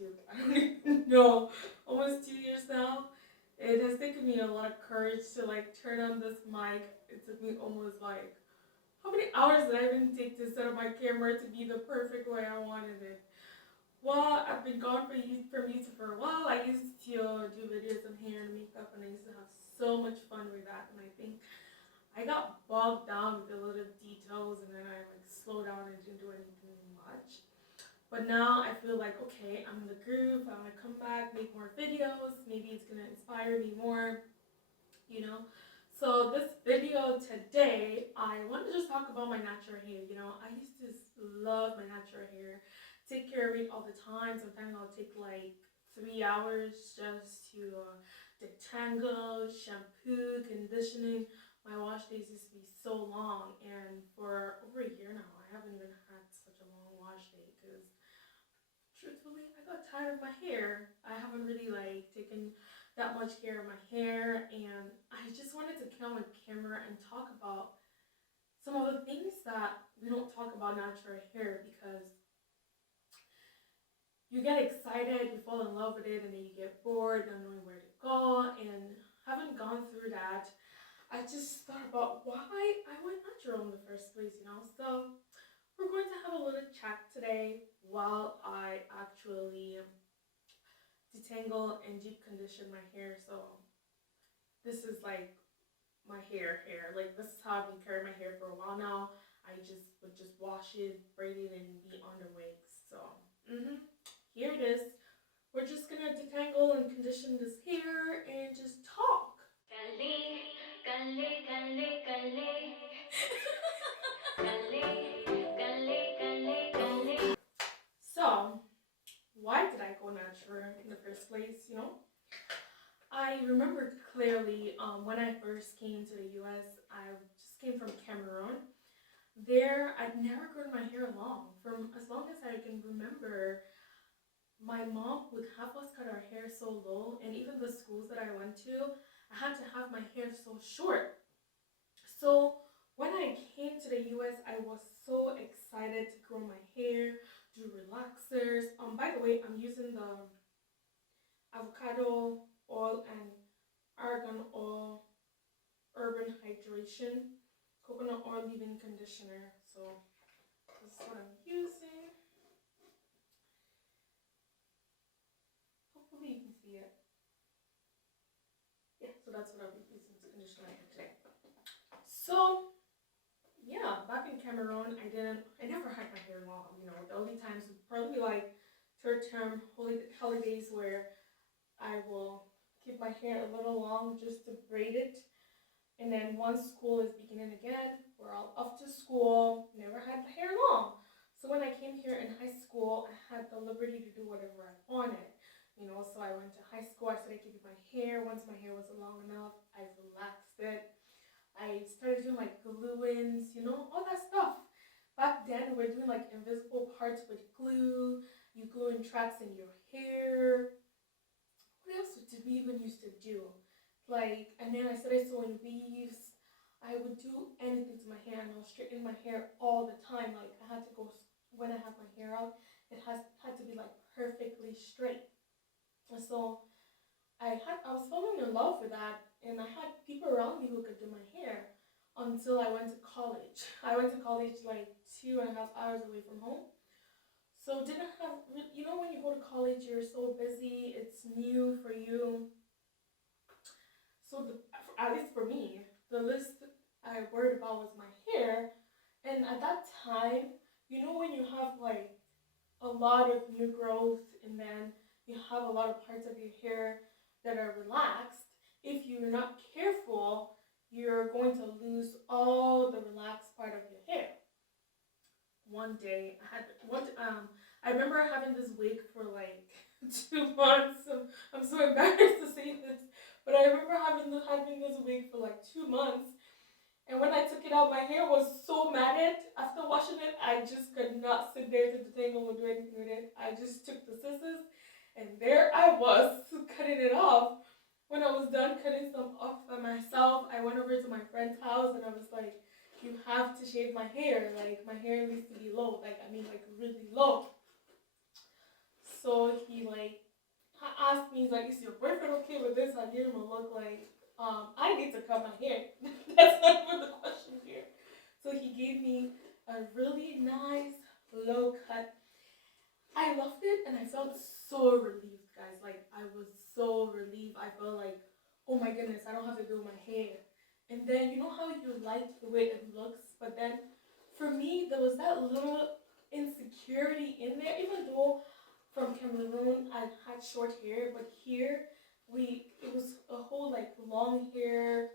YouTube. I don't even know. Almost 2 years now. It has taken me a lot of courage to like turn on this mic. It took me almost like how many hours did I even take to set up my camera to be the perfect way I wanted it? Well, I've been gone from YouTube for a while. I used to do videos on hair and makeup, and I used to have so much fun with that. And I think I got bogged down with the little details, and then I like slowed down and didn't do anything much. But now I feel like okay, I'm in the groove. I'm gonna come back, make more videos. Maybe it's gonna inspire me more, you know. So this video today, I want to just talk about my natural hair. You know, I used to love my natural hair, take care of it all the time. Sometimes I'll take like 3 hours just to detangle, shampoo, conditioning. My wash days used to be so long, and for over a year now, I haven't even had such a long wash day because truthfully, I got tired of my hair. I haven't really like taken that much care of my hair, and I just wanted to get on the camera and talk about some of the things that we don't talk about natural hair because you get excited, you fall in love with it, and then you get bored, not knowing where to go, and having gone through that, I just thought about why I went natural in the first place, you know. So we're going to have a little chat today while I actually detangle and deep condition my hair. So this is like my hair. Like this is how I've been carrying my hair for a while now. I just would just wash it, braid it, and be on the wigs. So here it is. We're just gonna detangle and condition this hair and just talk. Kali, kali, kali, kali. Kali, kali, kali, kali. So, why did I go natural in the first place? You know, I remember clearly when I first came to the US, I just came from Cameroon. There, I'd never grown my hair long. From as long as I can remember, my mom would have us cut our hair so low, and even the schools that I went to, I had to have my hair so short. So when I came to the US, I was so excited to grow my hair, do relaxers. By the way, I'm using the avocado oil and argan oil urban hydration coconut oil leave-in conditioner. So this is what I'm using. Hopefully you can see it. Yeah, so that's what I'll be using to condition my hair today. So yeah, back in Cameroon, I never had my hair long. You know, the only times would probably be like third term holidays where I will keep my hair a little long just to braid it. And then once school is beginning again, we're all off to school, never had my hair long. So when I came here in high school, I had the liberty to do whatever I wanted. You know, so I went to high school, I started keeping my hair. Once my hair was long enough, I relaxed it. I started doing like glue-ins, you know, all that stuff. Back then, we were doing like invisible parts with glue. You glue in tracks in your hair. What else did we even used to do? Like, and then I started sewing weaves. I would do anything to my hair, and I'll straighten my hair all the time. Like, I had to go when I have my hair out. It had to be like perfectly straight. And so I was falling in love with that, and I had people around me who could do my hair until I went to college. I went to college like 2.5 hours away from home. So didn't have, you know, when you go to college, you're so busy. It's new for you. So at least for me, the list I worried about was my hair. And at that time, you know, when you have like a lot of new growth, and then you have a lot of parts of your hair that are relaxed, if you're not careful, you're going to lose all the relaxed part of your hair. One day, I remember having this wig for like 2 months. I'm so embarrassed to say this, but I remember having this wig for like 2 months. And when I took it out, my hair was so matted. After washing it, I just could not sit there to detangle or do anything with it. I just took the scissors, and there I was cutting it off. When I was done cutting some off by myself, I went over to my friend's house and I was like, "You have to shave my hair. Like my hair needs to be low. Like I mean, like really low." So he like asked me, he's like, is your boyfriend okay with this? I gave him a look like, I need to cut my hair. That's not even the question here. So he gave me a really nice low cut. I loved it and I felt so relieved, guys. Like I was so relieved. I felt like, oh my goodness, I don't have to do my hair. And then you know how you like the way it looks, but then for me there was that little insecurity in there, even though from Cameroon I had short hair, but here we it was a whole like long hair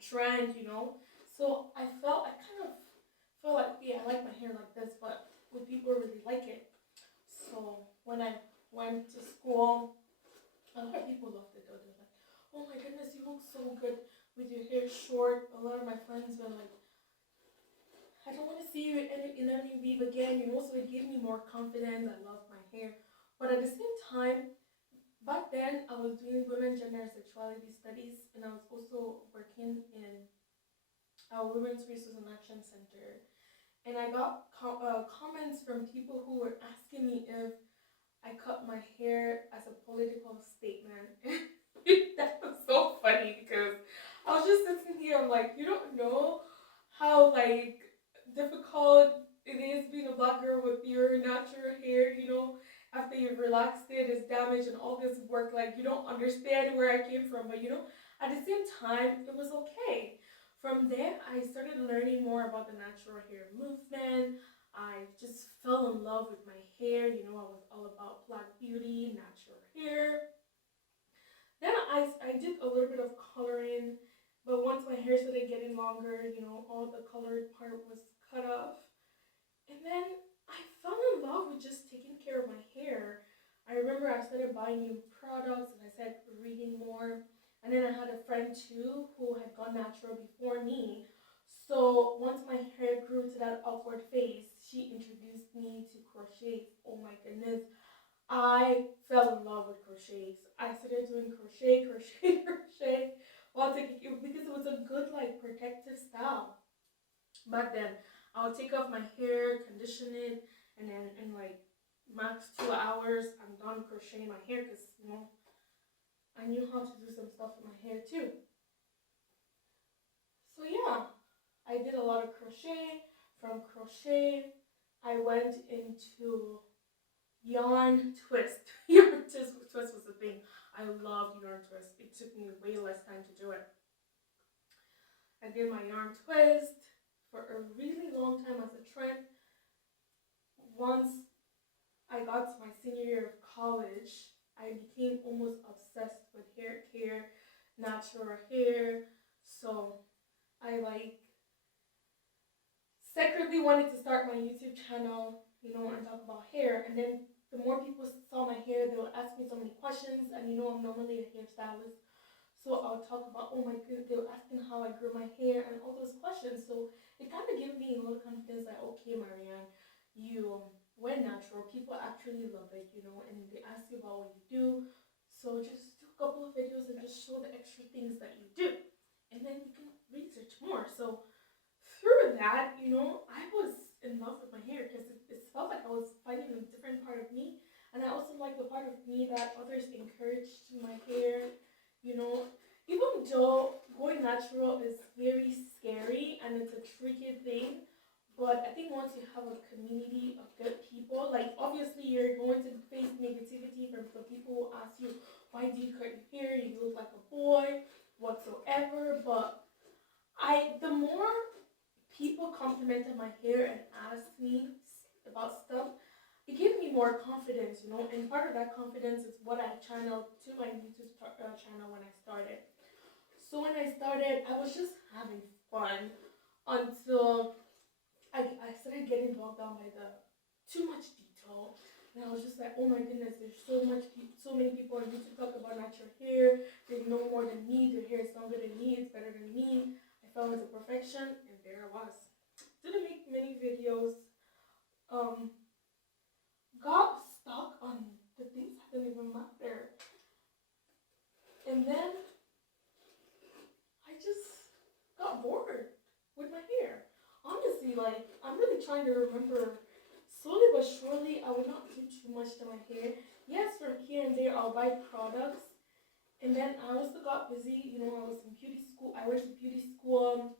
trend, you know. So I kind of felt like yeah, I like my hair like this, but would people really like it? So when I went to school, a lot of people loved it though. They're like, "Oh my goodness, you look so good with your hair short." A lot of my friends were like, "I don't want to see you in any weave again," you know. So it gave me more confidence. I love my hair, but at the same time, back then I was doing women, gender, and sexuality studies, and I was also working in a women's resource and action center. And I got comments from people who were asking me if I cut my hair as a political statement. That was so funny because I was just sitting here. I'm like, you don't know how like difficult it is being a black girl with your natural hair. You know, after you've relaxed it, it's damaged and all this work. Like you don't understand where I came from, but you know, at the same time, it was okay. From there, I started learning more about the natural hair movement. I just fell in love with my hair. You know, I was all about black beauty, natural hair. Then I did a little bit of coloring, but once my hair started getting longer, you know, all the colored part was cut off. And then I fell in love with just taking care of my hair. I remember I started buying new products and I started reading more. And then I had a friend too who had gone natural before me. So once my hair grew to that awkward phase, she introduced me to crochet. Oh my goodness. I fell in love with crochets. I started doing crochet, crochet, crochet while taking it because it was a good like protective style. Back then, I would take off my hair, condition it, and then in like max 2 hours, I'm done crocheting my hair because you know I knew how to do some stuff with my hair too. So yeah, I did a lot of crochet. From crochet, I went into yarn twist. Yarn twist was the thing. I loved yarn twist. It took me way less time to do it. I did my yarn twist for a really long time as a trend. Once I got to my senior year of college, I became almost obsessed with hair care, natural hair. So I like secretly wanted to start my YouTube channel, you know, and talk about hair. And then the more people saw my hair, they would ask me so many questions. And you know, I'm normally a hairstylist. So I would talk about, oh my goodness, they were asking how I grew my hair and all those questions. So it kind of gave me a little confidence that, okay, Marianne, you went natural. People actually love it, you know, and they ask you about what you do. So just do a couple of videos and just show the extra things that you do. And then you can research more. So through that, you know, I was in love with my hair because it felt like I was finding a different part of me. And I also like the part of me that others encouraged my hair. You know, even though going natural is very scary and it's a tricky thing, but I think once you have a community of good people, like obviously you're going to face negativity from the people who ask you, why do you cut your hair? You look like a boy, whatsoever. But the more people complimented my hair and asked me about stuff, it gave me more confidence, you know. And part of that confidence is what I channeled to my YouTube channel when I started. So when I started, I was just having fun until I started getting bogged down by the too much detail. And I was just like, oh my goodness, there's so many people on YouTube talk about natural hair. They know more than me. Their hair is longer than me. It's better than me. I fell into perfection, and there I was. Didn't make many videos. Um, got stuck on the things that didn't even matter. And then I just got bored with my hair. Honestly, like, I'm really trying to remember slowly but surely, I would not do too much to my hair. Yes, from here and there, I'll buy products. And then I also got busy. I was in beauty school. I went to beauty school.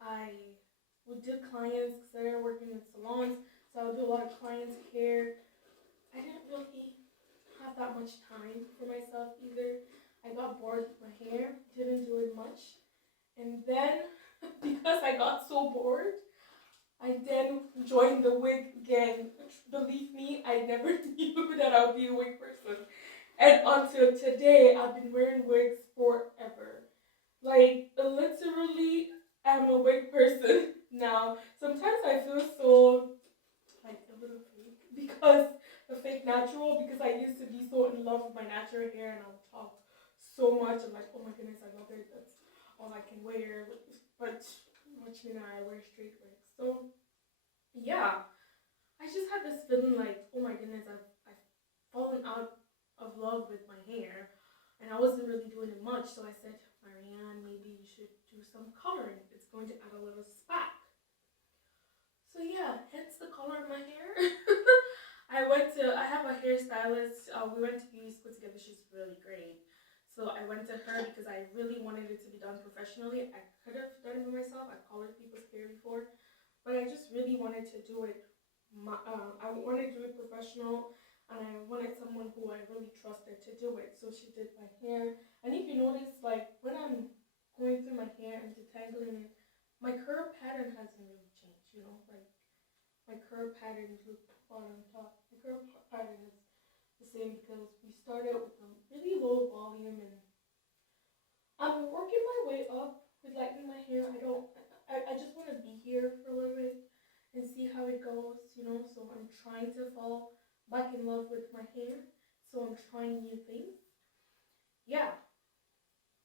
I would do clients because I started working in salons. So I would do a lot of clients' hair. I didn't really have that much time for myself either. I got bored with my hair, didn't do it much. And then, because I got so bored, I then joined the wig gang. Believe me, I never knew that I would be a wig person. And until today, I've been wearing wigs forever. Like, literally, I'm a wig person now. Sometimes I feel so, like, a little fake because the fake natural, because I used to be so in love with my natural hair and I would talk so much. I'm like, oh my goodness, I love it. That's all I can wear. But watch me now, I wear straight wigs. So, yeah, I just had this feeling like, oh my goodness, I've fallen out of love with my hair, and I wasn't really doing it much. So I said, Marianne, maybe you should do some coloring. It's going to add a little spark. So yeah, hence the color of my hair. I have a hairstylist. We went to beauty school together. She's really great. So I went to her because I really wanted it to be done professionally. I could have done it by myself. I've colored people's hair before, but I just really wanted to do it. I wanted to do it professional, and I wanted someone who I really trusted to do it. So she did my hair, and if you notice, like when I'm going through my hair and detangling it, my curl pattern hasn't really changed. Like my curl pattern, look bottom top. My curl pattern is the same because we started with a really low volume, and I'm working my way up with lightening my hair. I just want to be here for a little bit and see how it goes. So I'm trying to fall back in love with my hair. So I'm trying new things. Yeah,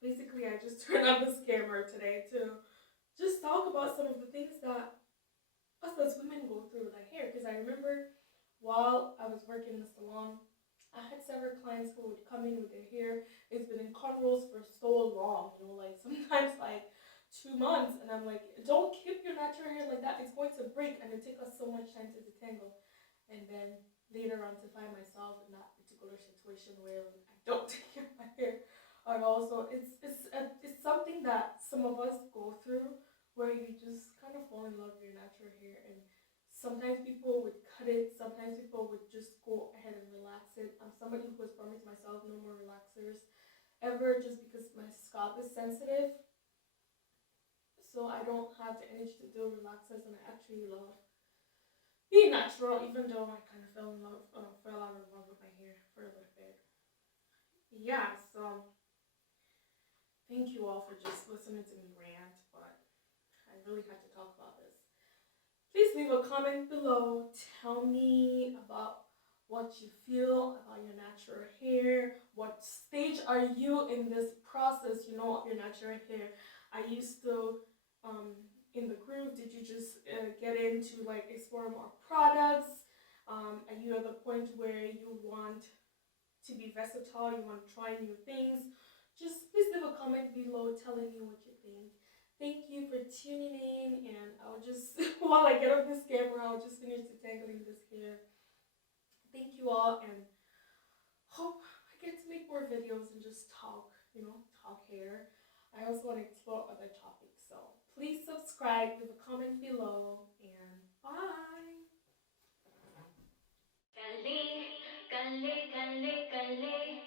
basically, I just turned on this camera today to just talk about some of the things that us as women go through with our hair. Because I remember while I was working in the salon, I had several clients who would come in with their hair. It's been in cornrows for so long, like sometimes like 2 months. And I'm like, don't keep your natural hair like that. It's going to break. And it takes us so much time to detangle. And then later on to find myself in that particular situation where like, I don't take care of my hair at all. So it's something that some of us go through where you just kind of fall in love with your natural hair. And sometimes people would cut it. Sometimes people would just go ahead and relax it. I'm somebody who has promised myself no more relaxers ever, just because my scalp is sensitive. So I don't have the energy to do relaxers, and I actually love being natural, even though I kind of fell out of love with my hair for a little bit. Yeah, so thank you all for just listening to me rant, but I really had to talk about this. Please leave a comment below. Tell me about what you feel about your natural hair. What stage are you in this process, of your natural hair? I used to, in the group, did you just get into like explore more products? Are you at the point where you want to be versatile, you want to try new things? Just please leave a comment below telling me what you think. Thank you for tuning in, and I'll just, while I get off this camera, I'll just finish detangling this hair. Thank you all, and hope I get to make more videos and just talk hair. I also want to explore other topics, so please subscribe, leave a comment below, and bye! Kali, kali, kali, kali.